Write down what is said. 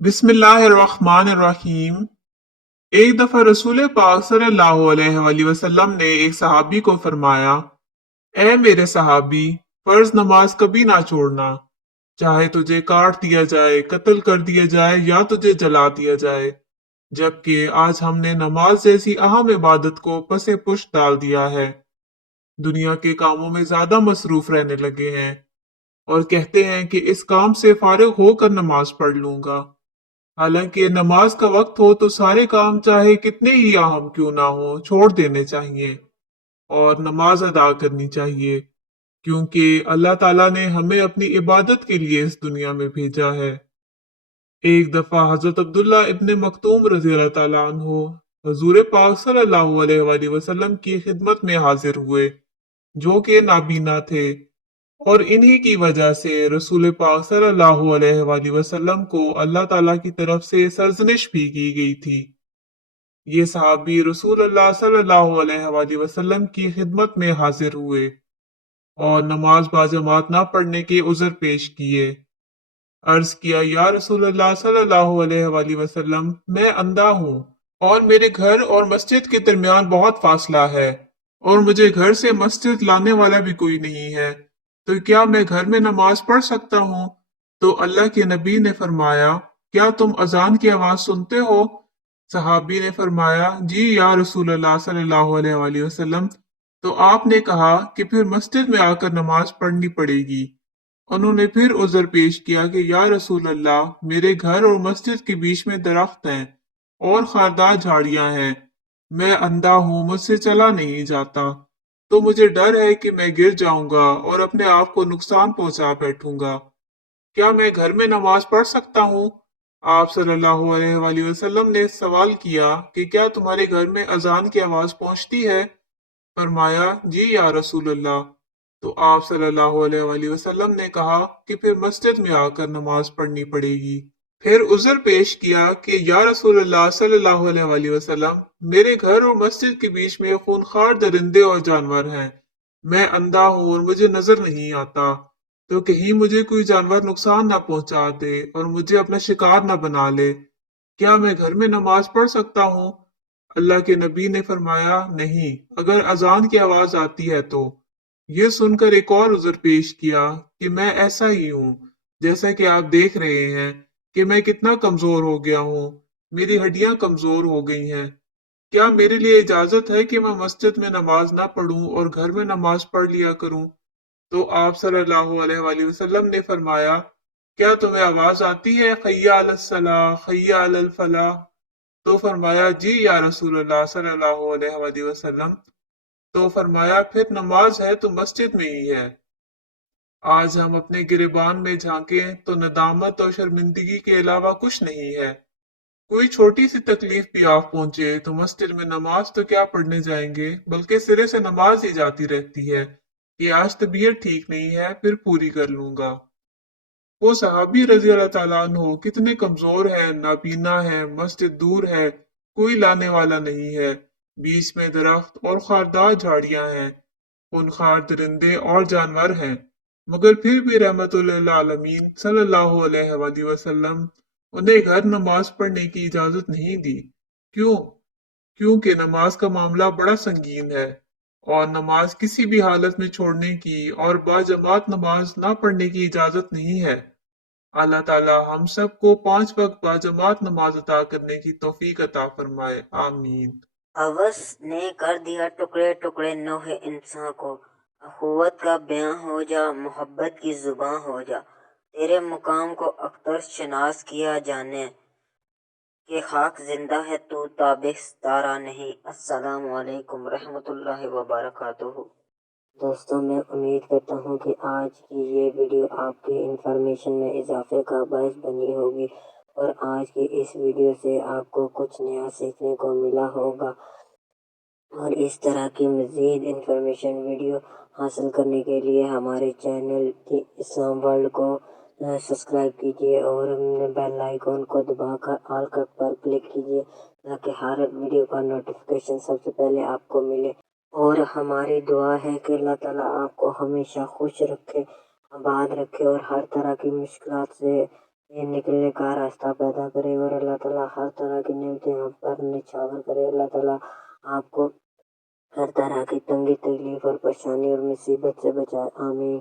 बिस्मिल्लाहिर्रहमानिर्रहीम। एक दफा रसूल पाक सल्लल्लाहु अलैहि वसल्लम ने एक सहाबी को फरमाया, ए मेरे सहाबी, फर्ज नमाज कभी ना छोड़ना, चाहे तुझे काट दिया जाए, कत्ल कर दिया जाए या तुझे जला दिया जाए। जबकि आज हमने नमाज जैसी अहम इबादत को पसे पुश डाल दिया है, दुनिया के कामों में ज्यादा मसरूफ रहने लगे हैं और कहते हैं कि इस काम से फारिग होकर नमाज पढ़ लूंगा। हालांकि नमाज का वक्त हो तो सारे काम चाहे कितने ही अहम क्यों ना हो छोड़ देने चाहिए और नमाज अदा करनी चाहिए, क्योंकि अल्लाह ताला ने हमें अपनी इबादत के लिए इस दुनिया में भेजा है। एक दफा हजरत अब्दुल्ला इब्ने मखतूम रजी अल्लाह ताला अन्हो हजूर पाक सल्लल्लाहु अलैहि वसल्लम की खिदमत में हाजिर हुए, जो कि नाबीना थे, और इन्हीं की वजह से रसूल पाक सल्लल्लाहु अलैहि वसल्लम को अल्लाह ताला की तरफ से सरजनिश भी की गई थी। ये सहाबी रसूल अल्लाह सल्लल्लाहु अलैहि वसल्लम की खिदमत में हाजिर हुए और नमाज बाजमात ना पढ़ने के उज़र पेश किए। अर्ज किया, या रसूल अल्लाह सल्लल्लाहु अलैहि वसल्लम, मैं अंधा हूँ और मेरे घर और मस्जिद के दरमियान बहुत फासला है और मुझे घर से मस्जिद लाने वाला भी कोई नहीं है, तो क्या मैं घर में नमाज पढ़ सकता हूँ? तो अल्लाह के नबी ने फरमाया, क्या तुम अजान की आवाज सुनते हो? सहाबी ने फरमाया, जी या रसूल अल्लाह सल्लल्लाहु अलैहि वसल्लम। तो आपने कहा कि फिर मस्जिद में आकर नमाज पढ़नी पड़ेगी। उन्होंने फिर उज़र पेश किया कि या रसूल अल्लाह, मेरे घर और मस्जिद के बीच में दरख्त हैं और खारदार झाड़ियां हैं, मैं अंधा हूं, मुझसे चला नहीं जाता, तो मुझे डर है कि मैं गिर जाऊंगा और अपने आप को नुकसान पहुंचा बैठूंगा। क्या मैं घर में नमाज पढ़ सकता हूँ? आप सल्लल्लाहु अलैहि वसल्लम ने सवाल किया कि क्या तुम्हारे घर में अजान की आवाज पहुंचती है? फरमाया, जी या रसूल अल्लाह। तो आप सल्लल्लाहु अलैहि वसल्लम ने कहा कि फिर मस्जिद में आकर नमाज पढ़नी पड़ेगी। फिर उज़र पेश किया कि या रसूल अल्लाह सल्लल्लाहु अलैहि वसल्लम, मेरे घर और मस्जिद के बीच में खूनखार दरिंदे और जानवर हैं, मैं अंधा हूँ और मुझे नजर नहीं आता, तो कहीं मुझे कोई जानवर नुकसान ना पहुंचा दे और मुझे अपना शिकार ना बना ले। क्या मैं घर में नमाज पढ़ सकता हूँ? अल्लाह के नबी ने फरमाया, नहीं, अगर अजान की आवाज आती है तो। ये सुनकर एक और उज़र पेश किया कि मैं ऐसा ही हूँ, जैसा कि आप देख रहे हैं कि मैं कितना कमजोर हो गया हूँ, मेरी हड्डियां कमजोर हो गई हैं। क्या मेरे लिए इजाजत है कि मैं मस्जिद में नमाज ना पढ़ूं और घर में नमाज पढ़ लिया करूं? तो आप सल्लल्लाहु अलैहि वसल्लम ने फरमाया, क्या तुम्हें आवाज आती है, खय्या अलस सलाह, खय्या अलल फलाह? तो फरमाया, जी या रसूल अल्लाह सल्लल्लाहु अलैहि वसल्लम। तो फरमाया, फिर नमाज है तो मस्जिद में ही है। आज हम अपने गिरेबान में झांकें तो नदामत और शर्मिंदगी के अलावा कुछ नहीं है। कोई छोटी सी तकलीफ भी आप पहुंचे तो मस्जिद में नमाज तो क्या पढ़ने जाएंगे, बल्कि सिरे से नमाज ही जाती रहती है कि आज तबीयत ठीक नहीं है, फिर पूरी कर लूंगा। वो सहाबी रजी अल्लाह ताला अन्हो कितने कमजोर हैं, नाबीना हैं, मस्जिद दूर है, कोई लाने वाला नहीं है, बीच में दरख्त और खारदार झाड़ियां हैं, खूनखार दरिंदे और जानवर हैं, मगर फिर भी रहमतुल लिल आलमीन सल्लल्लाहु अलैहि वसल्लम उन्हें घर नमाज पढ़ने की इजाजत नहीं दी। क्यों? क्योंकि नमाज का मामला बड़ा संगीन है और नमाज किसी भी हालत में छोड़ने की और बाजमात नमाज ना पढ़ने की इजाजत नहीं है। अल्लाह ताला हम सबको 5 वक्त बाजमात नमाज अदा करने की तौफीक अता फरमाए, आमीन। हवस ने कर दिया टुकड़े टुकड़े नौहे इंसान को, अखुवत का बयां हो जा, मोहब्बत की जुबां हो जा, तेरे मुकाम को अख्तर शनास किया जाने के खाक जिंदा है तू ताबे तारा नहीं। अस्सलाम वालेकुम रहमतुल्लाहि व बरकातुहू। दोस्तों, मैं उम्मीद करता हूँ कि आज की ये वीडियो आपकी इंफॉर्मेशन में इजाफे का बायस बनी होगी और आज की इस वीडियो से आपको कुछ नया सीखने को मिला होगा। और इस तरह की मज़ीद इंफॉर्मेशन वीडियो हासिल करने के लिए हमारे चैनल की इस्लाम वर्ल्ड को सब्सक्राइब कीजिए और बेल आइकॉन को दबाकर ऑल पर क्लिक कीजिए ताकि हर वीडियो का नोटिफिकेशन सबसे पहले आपको मिले। और हमारी दुआ है कि अल्लाह ताला आपको हमेशा खुश रखे, आबाद रखे और हर तरह की मुश्किलात से یہ نکلنے کا راستہ پیدا کرے اور اللہ تعالیٰ ہر طرح کی نعمتیں آپ پر نچھاور کرے. اللہ تعالیٰ آپ کو ہر طرح کی تنگی تکلیف اور پریشانی اور مصیبت سے بچائے. آمین.